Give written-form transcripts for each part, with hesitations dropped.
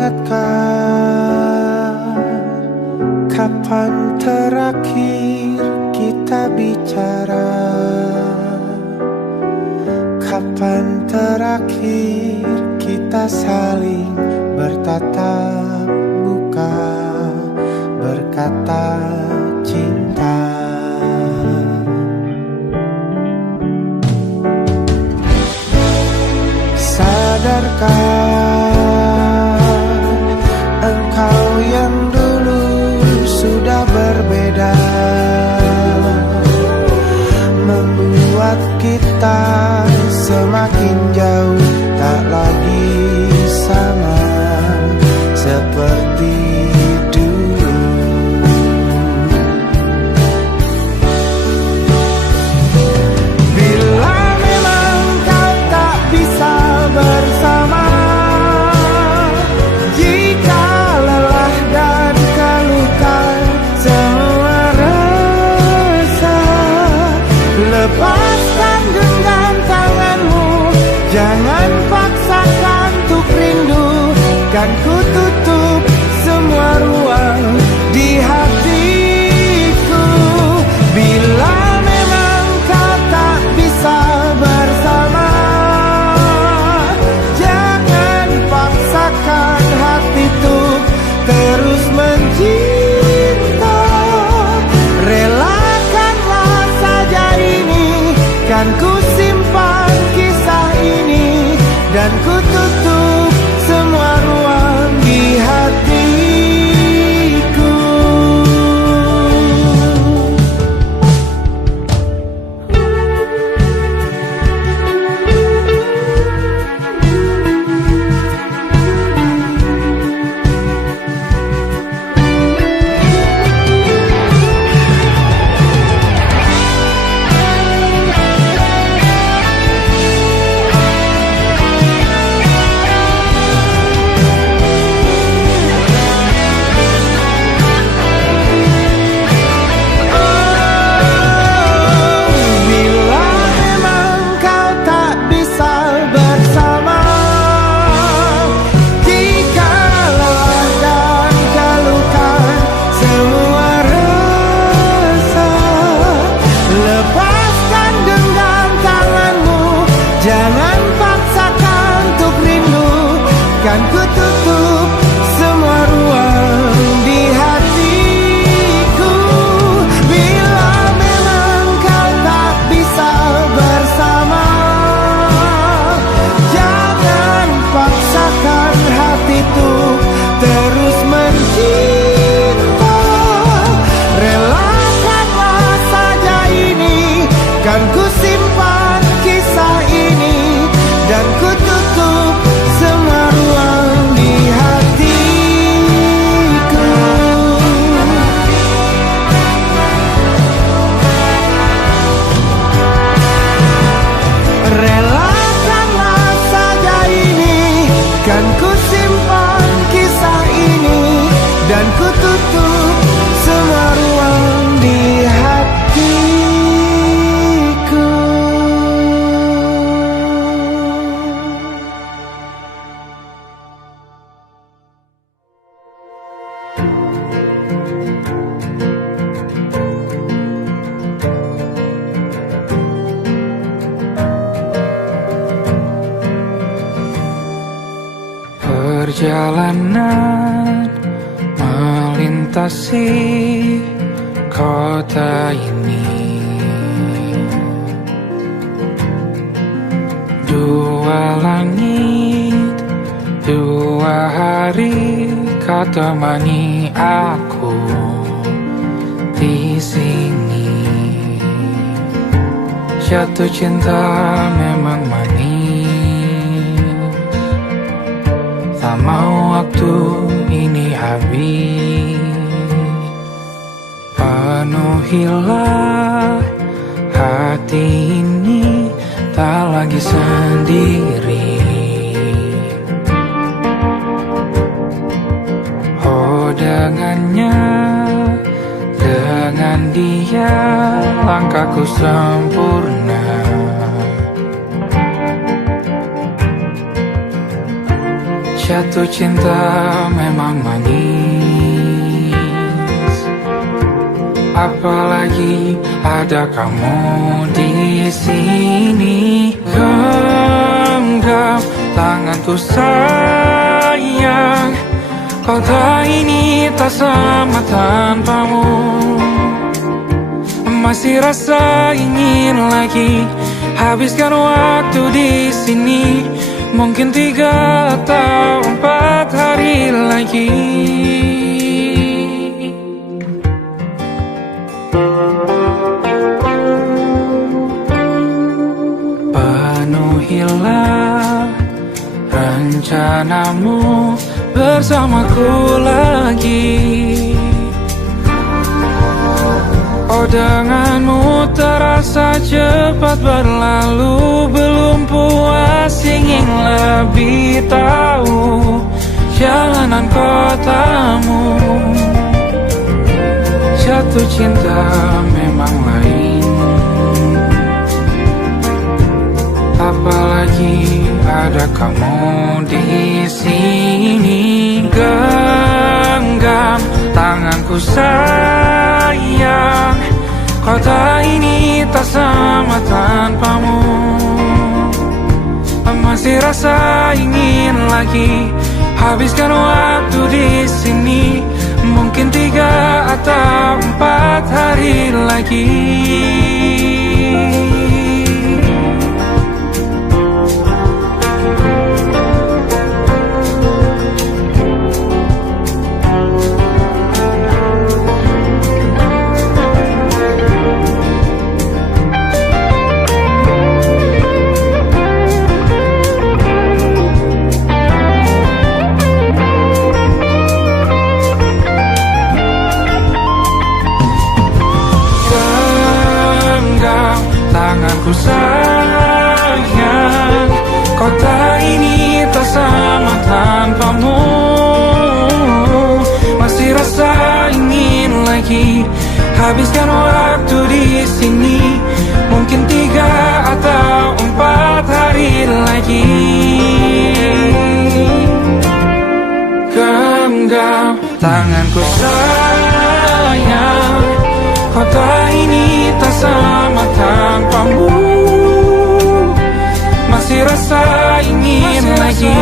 ingatkah kapan terakhir kita bicara? Kapan terakhir kita saling bertatap muka, berkata cinta? Sadarkah engkau yang dulu sudah berbeda, membuat kita semakin jauh, tak lagi sama seperti dulu. Bila memang kau tak bisa bersama, jika lelah dan keluhkan semua rasa, lepaskan genggam tanganmu, jangan paksakan untuk rindu. Kan ku tutup semua ruang di hatiku. Bila memang kau tak bisa bersama, jangan paksakan hati tuh terus mencinta. Relakanlah saja ini, kan ku simpan kisah ini, dan ku tutup semua ruang di hatiku. Jangan paksakan untuk rindu, kan ku tutup semua ruang di hatiku. Bila memang kau tak bisa bersama, jangan paksakan hatiku terus mencinta. Relakanlah saja ini, kan ku simpan kisah ini, dan ku tutup semua ruang di hatiku. Relakanlah saja ini, kan ku simpan kisah ini, dan ku tutup semua ruang di hatiku. Perjalanan melintasi kota ini, dua langit, dua hari kau temani aku di sini. Jatuh cinta memang manis, tak mau waktu ini habis. Penuhilah hati ini, tak lagi sendiri. Oh, dengannya, dengan dia langkahku sempurna. Jatuh cinta memang manis, apalagi ada kamu di sini. Genggam tanganku sayang, kota ini tak sama tanpamu. Masih rasa ingin lagi habiskan waktu di sini. Mungkin 3 atau 4 hari lagi. Penuhilah rencanamu bersamaku lagi. Oh, denganmu terasa cepat berlalu. Belum puas ingin lebih tahu jalanan kotamu. Jatuh cinta memang lain, apalagi ada kamu di sini. Genggam tanganku sayang, kota ini tak sama tanpamu. Masih rasa ingin lagi habiskan waktu di sini. Mungkin 3 atau 4 hari lagi. Tanganku sayang, kota ini tak sama tanpamu. Masih rasa ingin lagi habiskan waktu di sini. Mungkin 3 atau 4 hari lagi. Genggam tanganku sayang, kota ini tak sama tanpamu. Masih rasa ingin lagi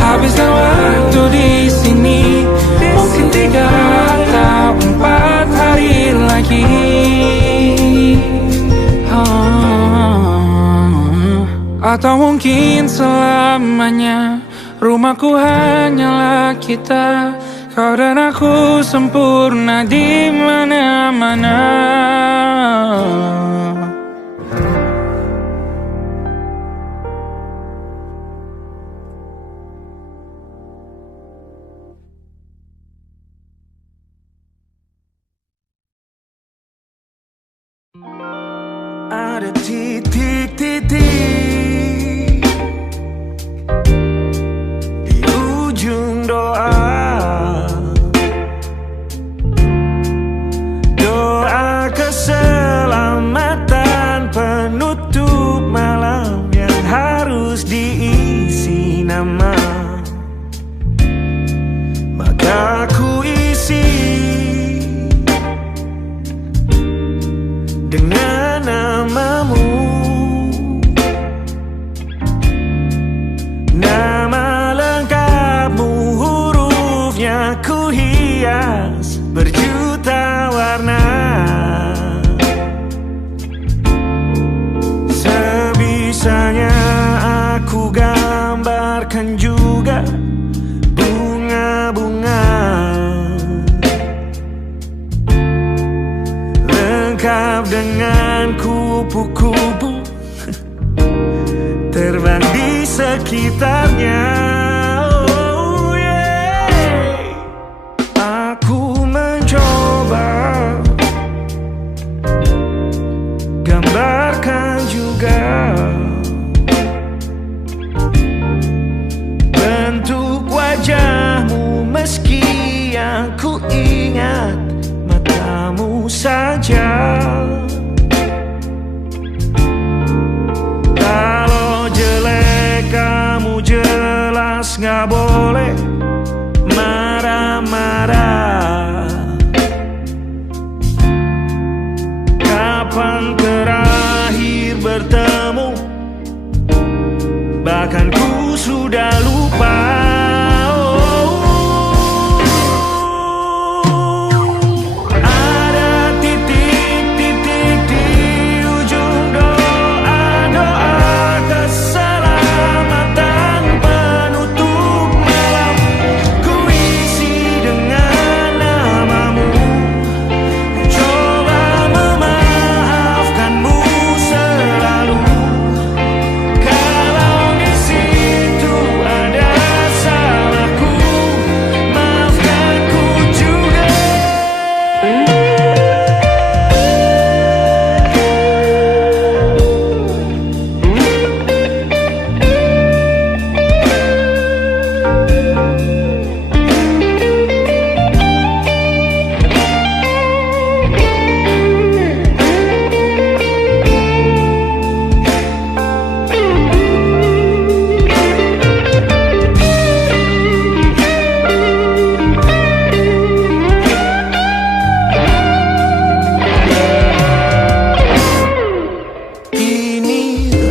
habiskan waktu di sini. Mungkin 3 atau 4 hari lagi. Atau mungkin selamanya. Rumahku hanyalah kita, kau dan aku sempurna di mana-mana. Ada titik-titik di ujung doa. Doa keselamatan penutup malam yang harus diisi nama. Maka ku isi dengan namamu. Nama lengkapmu, hurufnya ku hias berjuta warna. Sebisanya aku gambarkan juga bunga-bunga, lengkap dengan kupu-kupu terbang di sekitarnya. Oh yeah. Aku mencoba gambarkan juga bentuk wajahmu, meski yang ku ingat matamu saja. Kalau jelek kamu jelas ikhlas, gak boleh marah-marah. Kapan terakhir bertemu? Bahkan ku sudah lupa.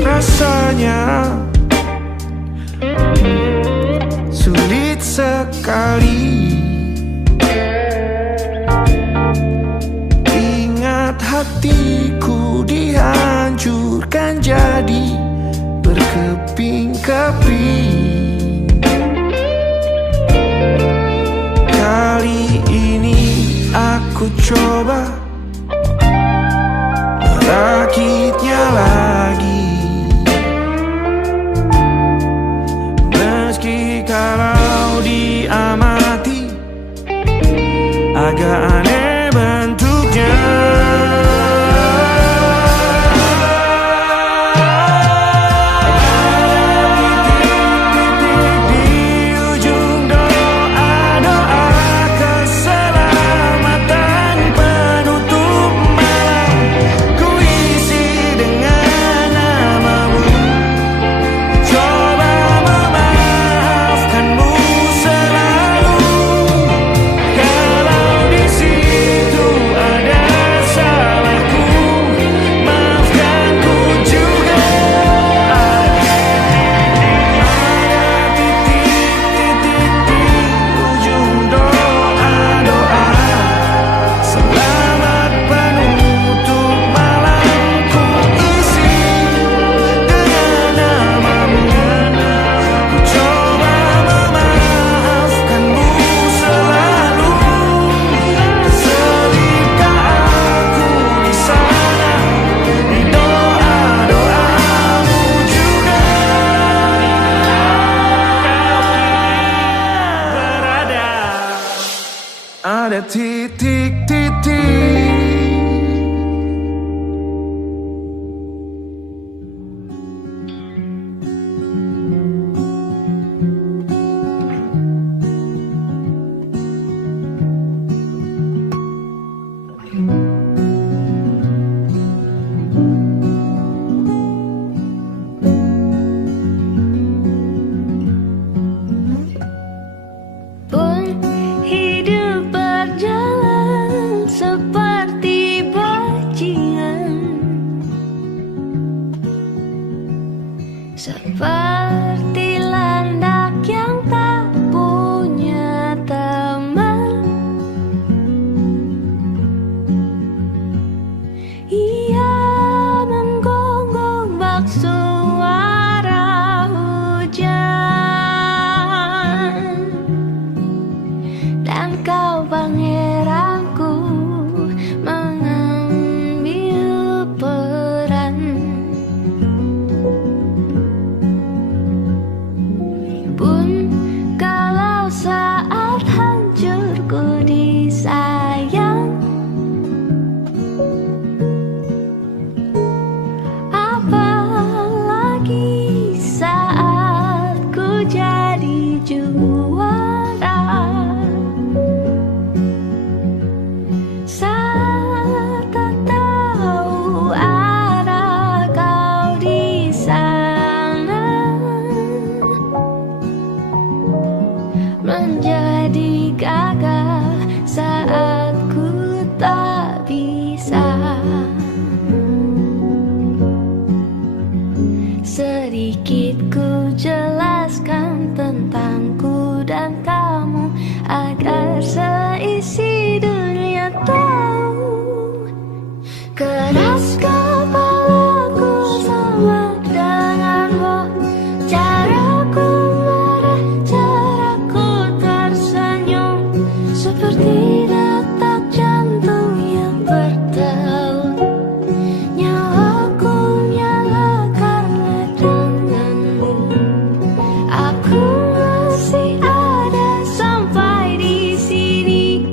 Rasanya sulit sekali. Ingat hatiku dihancurkan jadi berkeping-keping. Kali ini aku coba merakitnya lagi. Kalau diamati agak aneh bentuknya. Titik-titik di ujung doa-doa keselamatan penutup malam. Ku isi dengan namamu. Coba ada titik-titik. Seperti landak yang tak punya teman, ia menggonggong bak suara hujan. Dan kau pangeranku mengambil peran. Pun kalau saat hancurku disayang, apalagi saat ku jadi juara. Saat tak tahu arah kau di sana, Aku masih ada sampai di sini,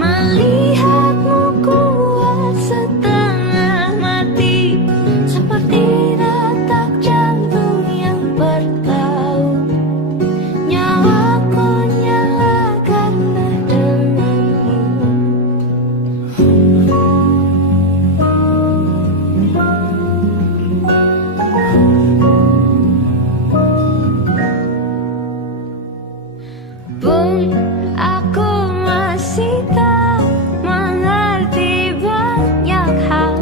melihatmu kuat setengah mati, seperti detak jantung yang bertaut. Nyawaku nyala karena denganmu. Pun aku masih tak mengerti banyak hal.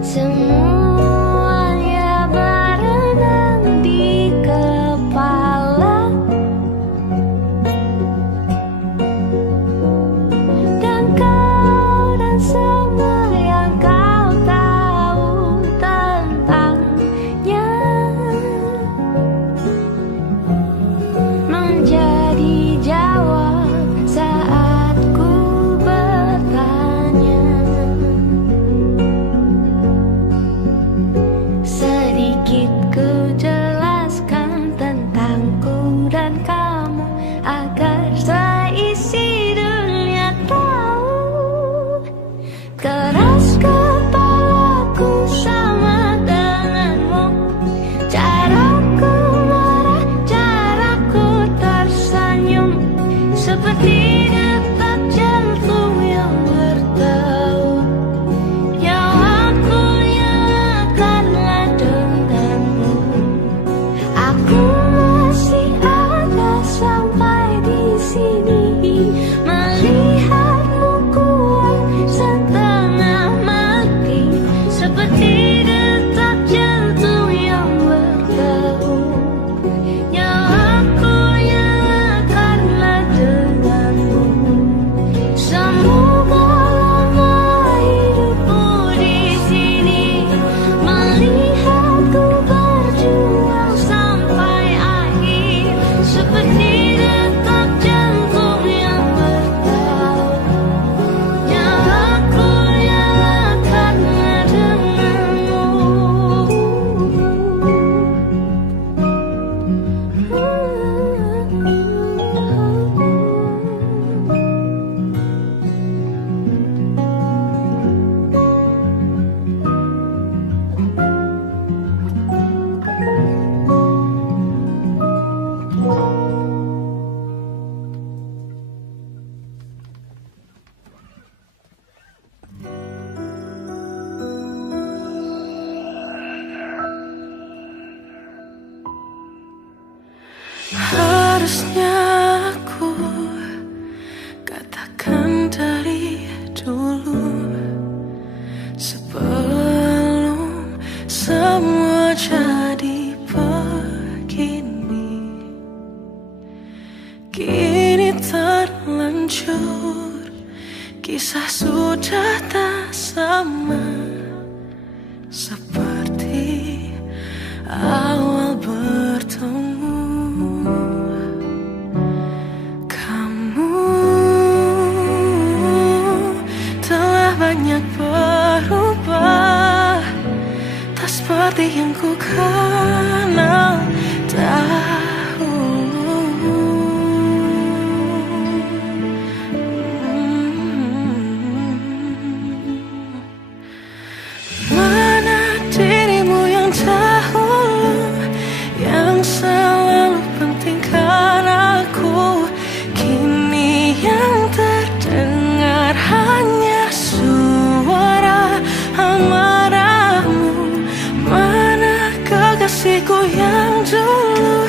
Semuanya berenang di kepala, dan kau dan semua yang kau tahu tentangnya menjadi jawab saat ku bertanya. Sedikit ku jelaskan tentangku dan kamu, agar seisi dunia tahu. Keras kepalaku sama denganmu, caraku marah, caraku tersenyum, seperti detak jantung yang bertaut. Nyawaku nyala karena denganmu. Aku masih ada sampai di sini, melihatmu kuat setengah mati, seperti detak jantung yang bertaut. Nyawaku nyala karena denganmu. Semoga lama hidupku di sini, melihatku berjuang sampai akhir, seperti detak jantung yang bertaut. Nyawaku nyala karena denganmu. Harusnya aku katakan dari dulu, sebelum semua jadi begini. Kini terlanjur, kisah sudah tak sama seperti awal bertemu. Kamu telah banyak berubah, tak seperti yang ku kenal dahulu. Mana dirimu yang dahulu, yang selalu pentingkan aku, kini yang terdengar hanya suara amarahmu. Mana kekasihku yang dulu,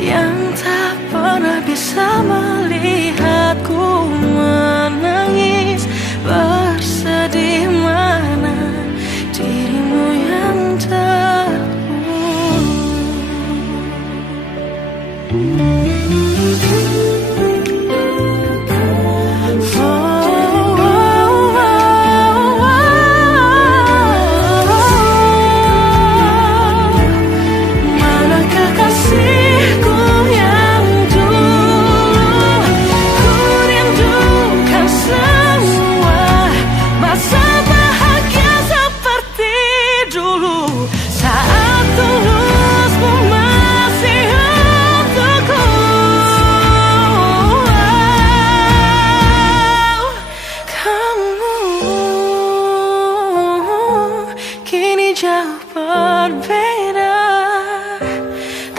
yang tak pernah bisa melihatku menangis bersedih. Mana dirimu yang dahulu. Mana kekasihku yang dulu,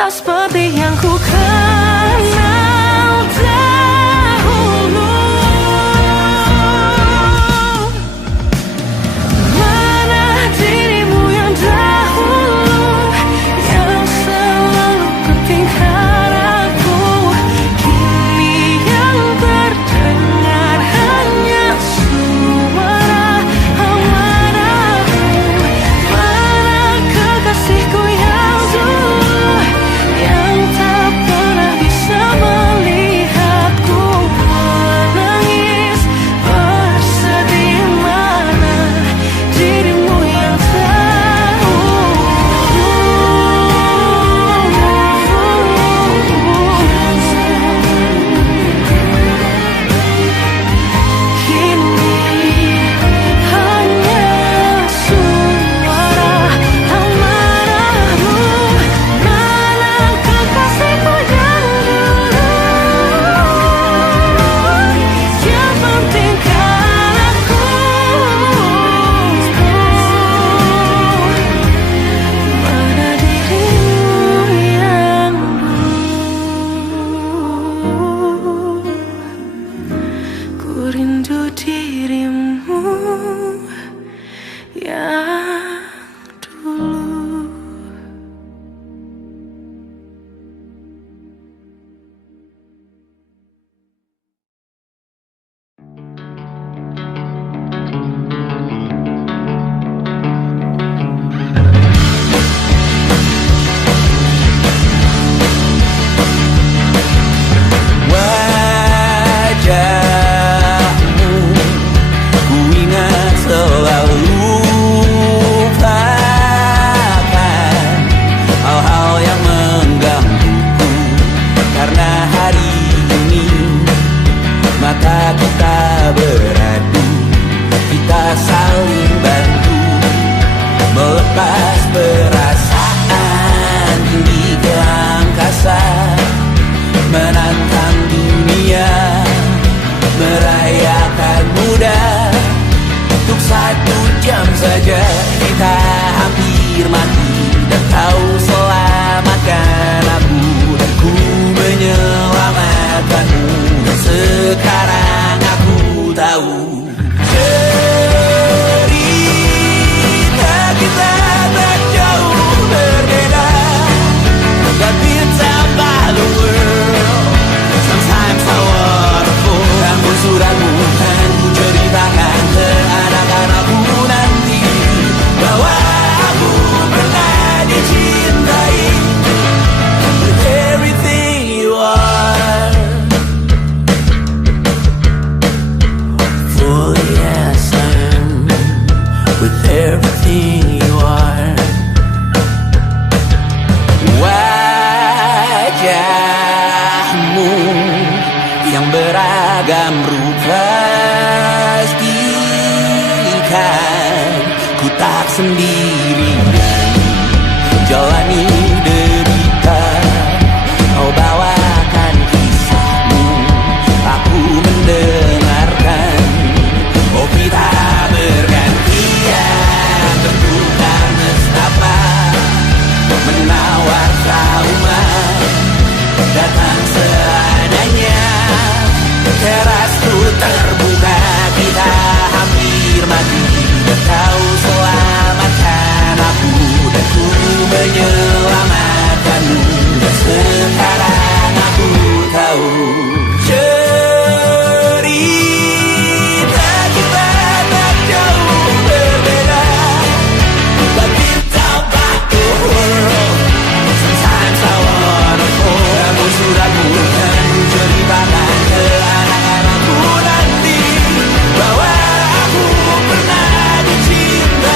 tak seperti yang ku kenal dahulu. Mana dirimu yang dahulu, yang selalu pentingkan aku. Kini yang terdengar hanya suara amarahmu. Mana kekasihku yang dulu, yang tak pernah bisa melihatku menangis bersedih. Mana dirimu yang tahu. Kini hanya suara amarahmu. Mana kekasihku yang dulu, yang pentingkan aku. Mana dirimu yang dulu, ku rindu dirimu yang dulu. Wajahmu ku ingat selalu, lupakan hal-hal yang menggangguku. Karena hari ini mata kita beradu, kita saling bantu melepas perasaan tinggi ke angkasa, menantang dunia, merayakan muda. Untuk 1 jam saja kita hampir mati, dan kau selamatkan aku, dan ku menyelamatkanmu. Dan sekarang aku tahu cerita kita tak jauh berbeda. But it's about the world. Sometimes I waterfall. Namun suratmu kan ku ceritakan ke anak-anakku nanti, bahwa aku pernah dicintai with everything you are. For yes, I am with everything you are. Wajahmu yang beragam rupa, pastikan ku tak sendirian jalani derita. Kau bawakan kisahmu, aku mendengarkan. Oh, kita bergantian bertukar nestapa, menawar trauma, datang seadanya. Terasku terbuka, kita hampir mati, dan kau selamatkan aku, dan ku menyelamatkanmu. Dan sekarang aku tahu cerita kita tak jauh berbeda. But it's about the world. Sometimes I wanna fall. Namun suratmu kan ku ceritakan ke anak-anakku nanti, bahwa aku pernah dicintai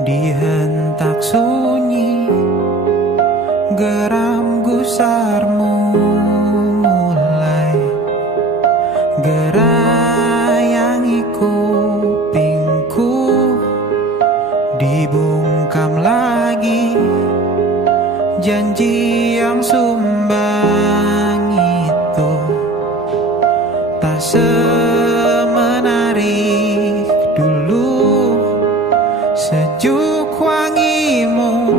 Di hentak sunyi geram gusarmu mulai gerayangi kupingku, dibungkam lagi janji yang sumbang itu tak semenarik dulu. Sejuk wangimu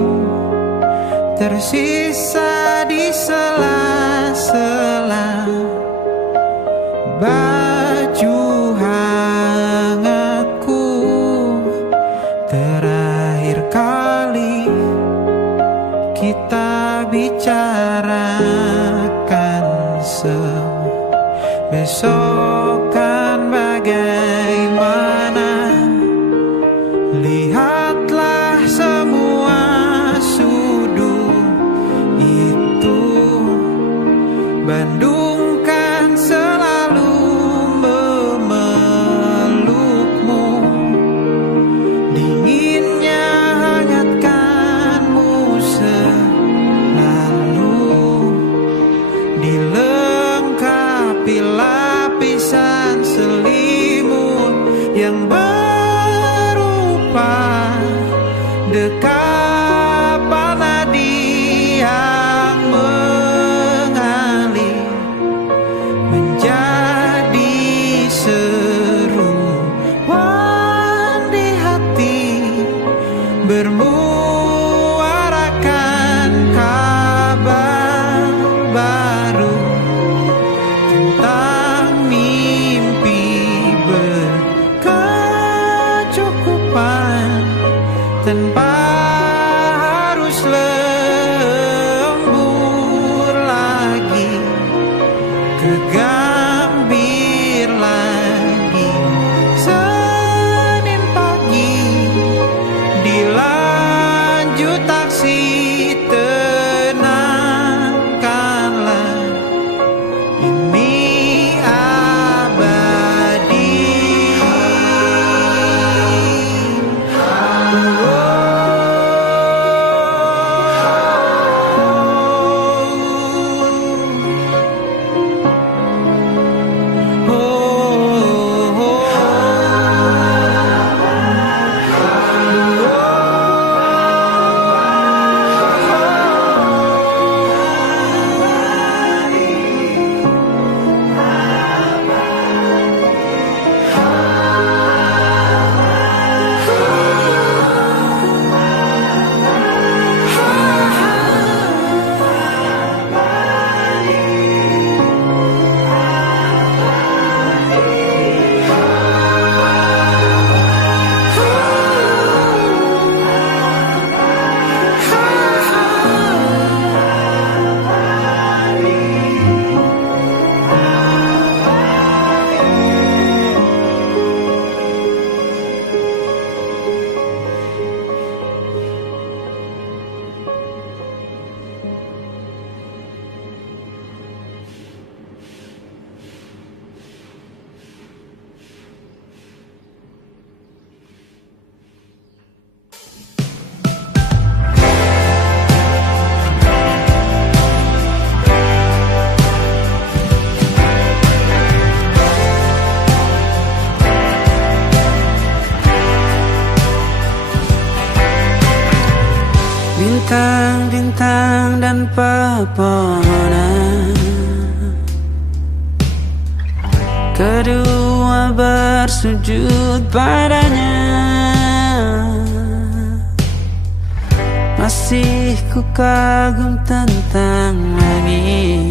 tersisa di sela-sela baju hangatku. Terakhir kali kita bicarakan semua, besok kan bagaimana. Lihatlah semua sudut itu, Bandung kan selalu memelukmu. Dinginnya hangatkanmu selalu, dilengkapi lapisan selimut yang dekapan nadi yang mengalir menjadi seruan di hati, bermuarakan kabar baru tentang mimpi berkecukupan tanpa harus lembur lagi, kegambir lagi. Senin pagi dilanjut taksi, tenangkanlah ini abadi. Bintang-bintang dan pepohonan, kedua bersujud padanya. Masih ku kagum tentang langit,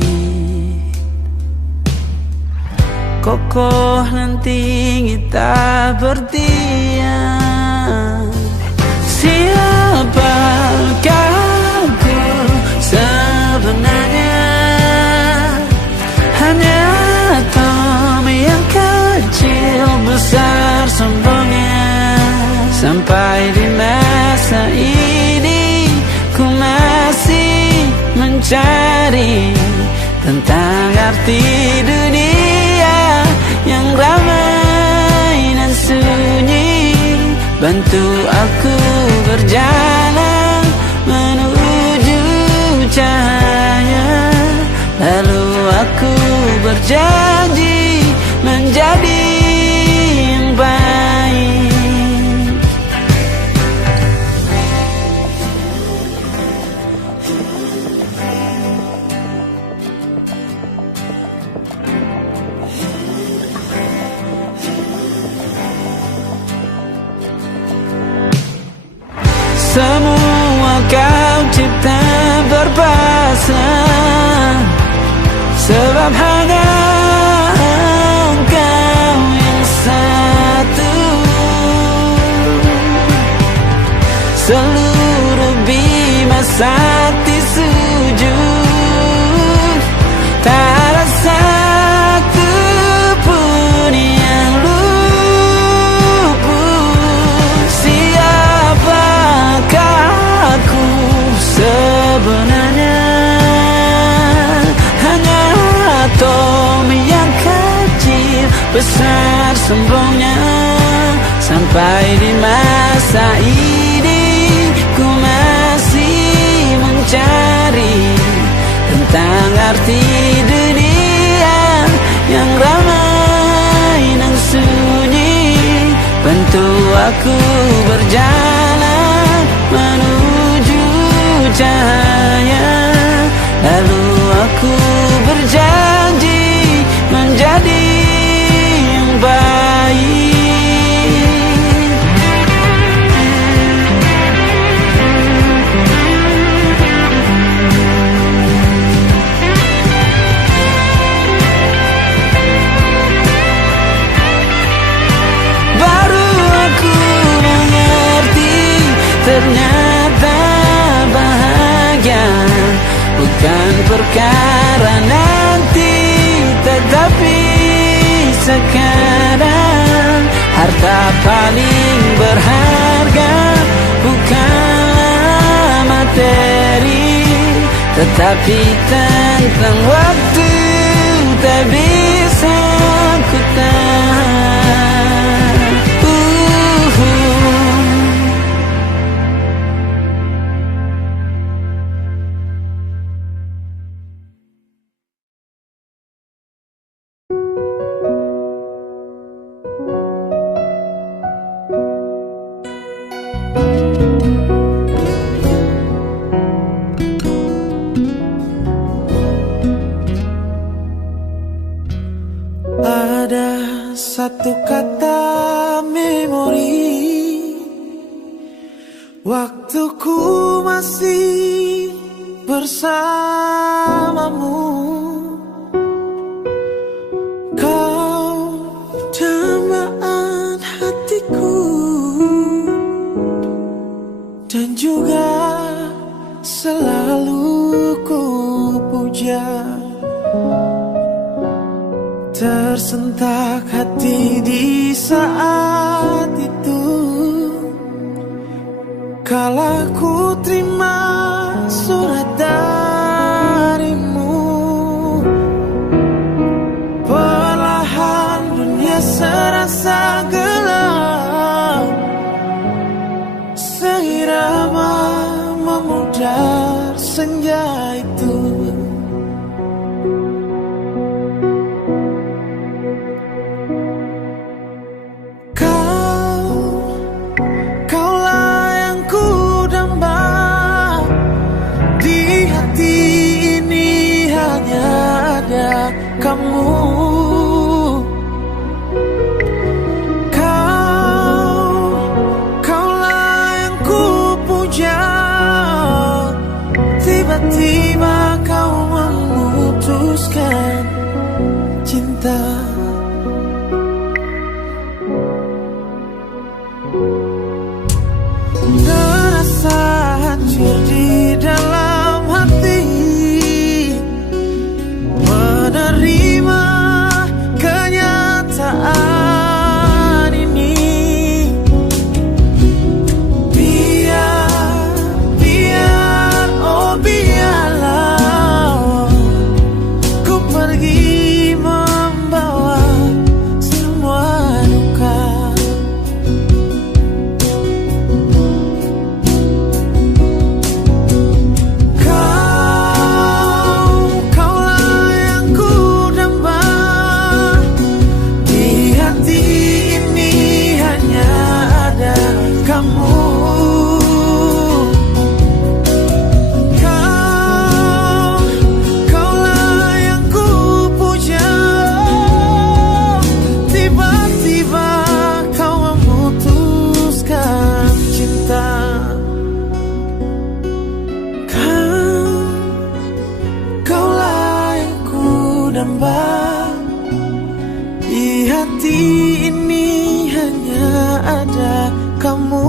kokoh dan tinggi tak berdiam. Siapakah aku sebenarnya? Hanya atom yang kecil besar sombongnya. Sampai di masa ini ku masih mencari tentang arti dunia yang ramai dan sunyi. Bantu aku berjanji menjadi yang baik. Semua kau cipta berpasang, sebab hanya engkau yang satu. Seluruh bima sakti sujud, tak ada satu pun yang luput. Siapakah aku sebenarnya? Hanya atom yang kecil, besar sombongnya. Sampai di masa ini ku masih mencari tentang arti dunia yang ramai dan sunyi. Bantu aku berjalan menuju cahaya, lalu aku berjanji menjadi yang baik. Baru aku mengerti, ternyata bahagia bukan perkara nanti, tetapi sekarang. Harta paling berharga bukanlah materi, tetapi tentang waktu tak bisa ku tahan. Ada satu kata memori, waktuku masih bersamamu. Kau dambaan hatiku dan juga selalu ku puja. Tersentak hati di saat itu, kala ku terima surat darimu. Perlahan dunia serasa gelap, seirama memudar senja itu. Kamu, kaulah yang ku puja. Tiba-tiba kau memutuskan cinta. hati ini hanya ada kamu.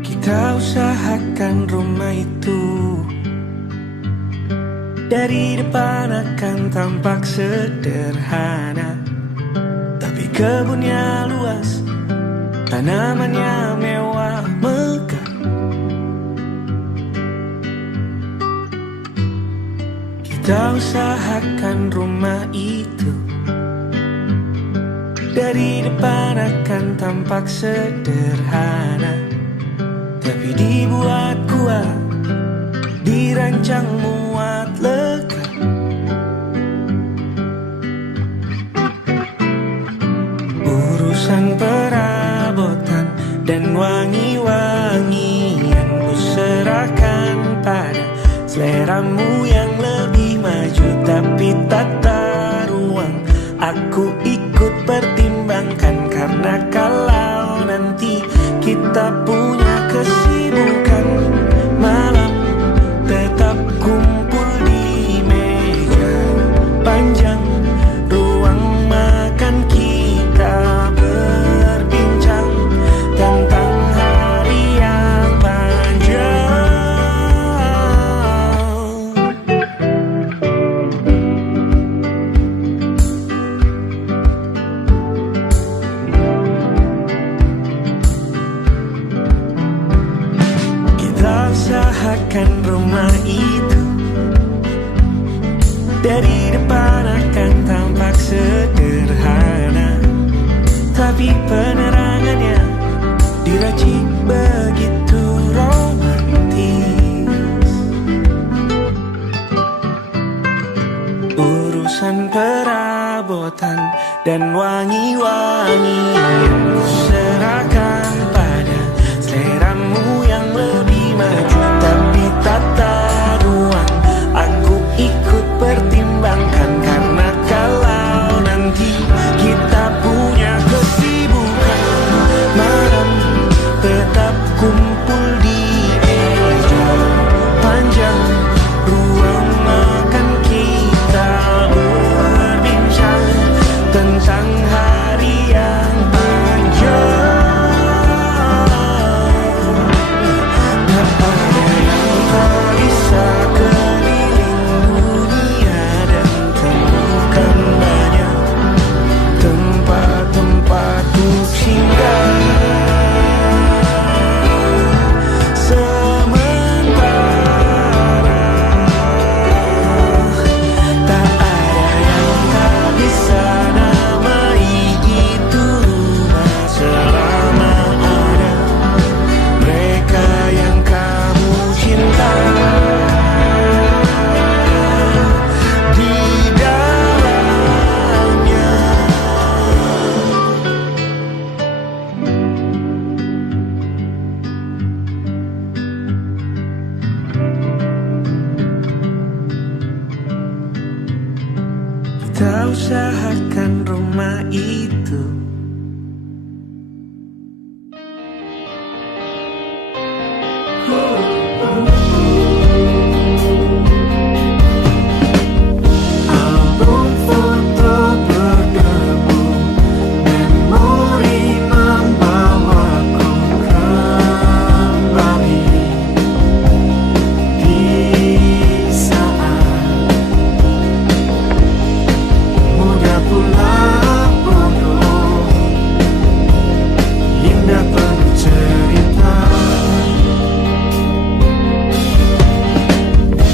Kita usahakan rumah itu dari depan akan tampak sederhana, tapi kebunnya luas, tanamannya mewah megah. Kita usahakan rumah itu dari depan akan tampak sederhana, tapi dibuat kuat, dirancang muat lega. Urusan perabotan dan wangi-wangian ku serahkan pada seleramu yang lebih maju, tapi tata ruang aku ikut pertimbangkan, karena kalau nanti kita punya kesibukan malam, tetap kumpul di meja panjang ruang makan, kita berbincang tentang hari yang panjang. Usahakan rumah itu dari depan akan tampak sederhana, tapi penerangannya diracik begitu romantis. Urusan perabotan dan wangi-wangian ku serahkan pada seleramu yang lebih maju, tapi tata ruang aku ikut pertimbangkan, karena kalau nanti kita punya kesibukan malam, tetap kumpul di meja panjang ruang makan, kita berbincang tentang hari yang panjang. Kita usahakan rumah itu Album foto berdebu, memori membawaku kembali di saat muda pula bodoh, indah penuh cerita.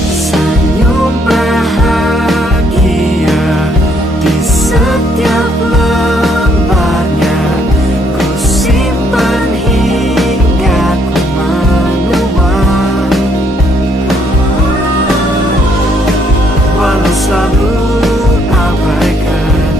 Senyum bahagia di setiap lembarnya, ku simpan hingga ku menua, walau selalu abaikan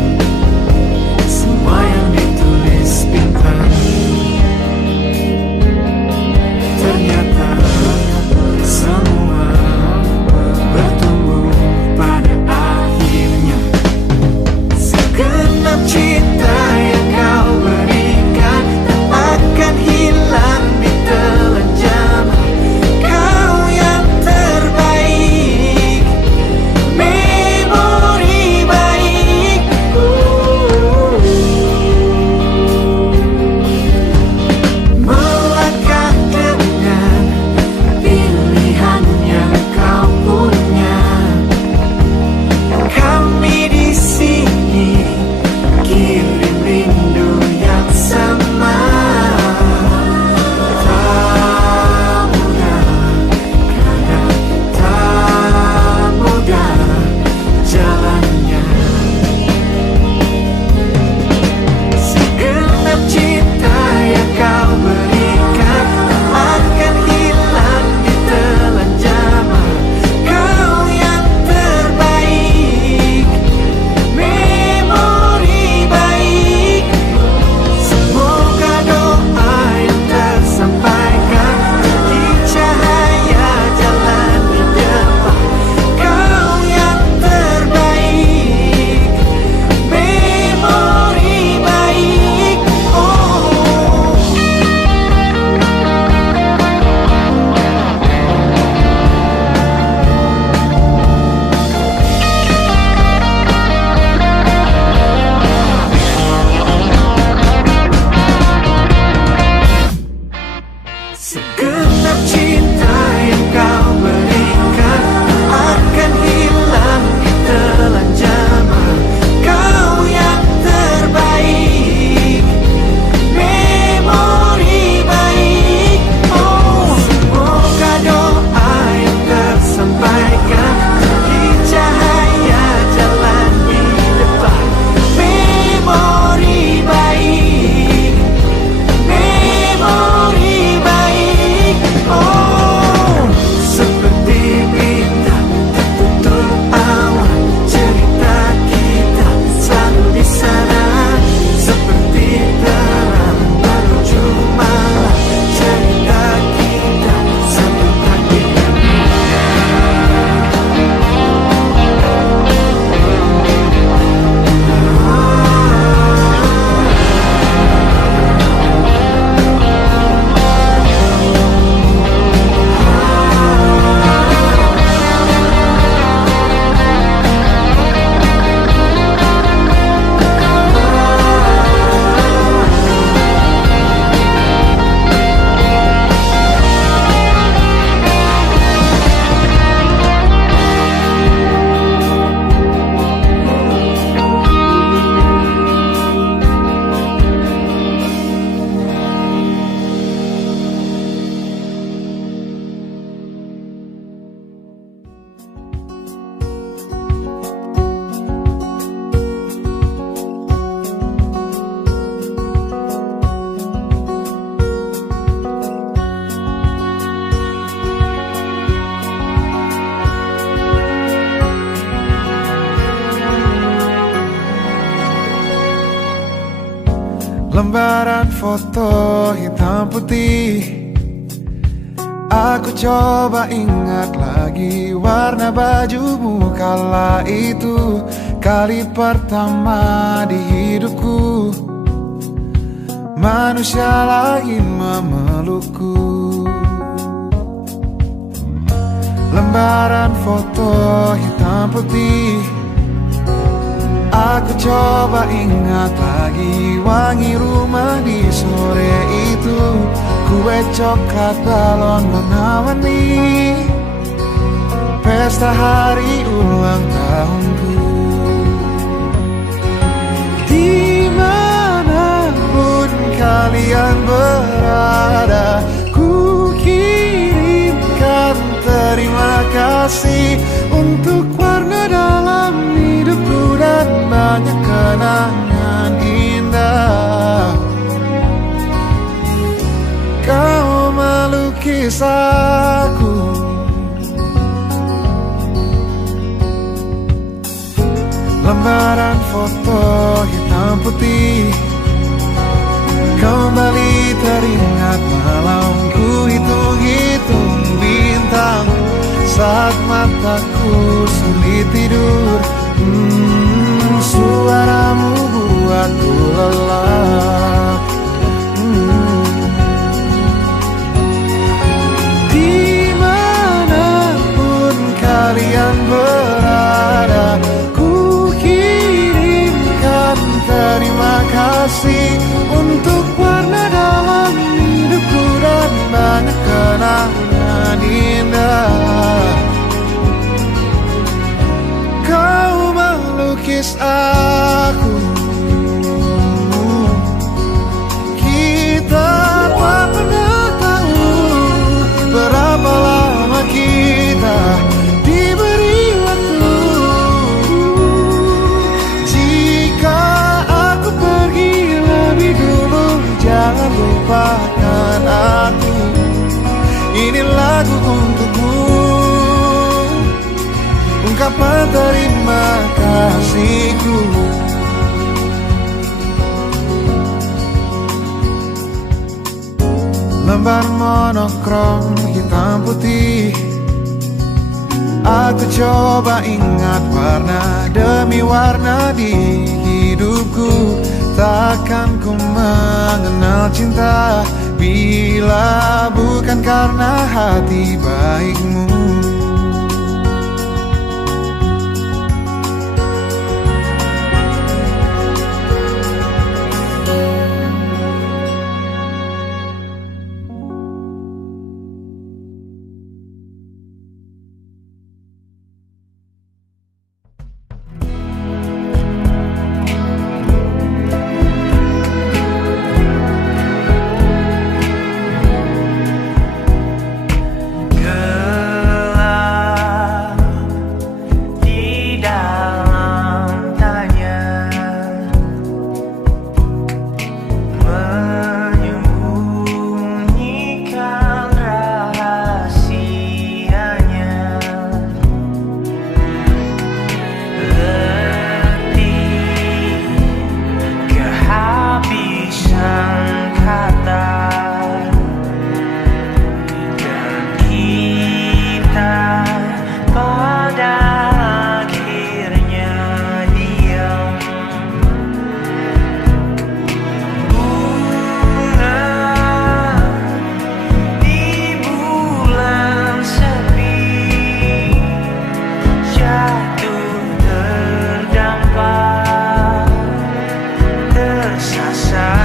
Lembaran foto hitam putih. Aku coba ingat lagi warna bajumu kala itu, kali pertama di hidupku manusia lain memelukku. Lembaran foto hitam putih. Aku coba ingat lagi wangi rumah di sore itu, kue coklat balon warna-warni, pesta hari ulang tahunku. Dimanapun kalian berada, ku kirimkan terima kasih untuk warna dalam hidupku dan banyak kenangan indah. Kau melukis aku, lembaran foto hitam putih. Kembali teringat malamku hitung-hitung bintang saat mataku sulit tidur. Suaramu buatku lelap. Dimanapun kalian berada, ku kirimkan terima kasih untuk warna dalam hidupku dan banyak kenangan indah. Kau melukis aku, kita tak pernah tahu berapa lama kita diberi waktu. Jika aku pergi lebih dulu, jangan lupakan aku. Ini lagu untukmu, ungkapan terima kasihku. Lembar monokrom hitam putih. Aku coba ingat warna demi warna di hidupku. Takkan ku mengenal cinta bila bukan karena hati baikmu. Tersasar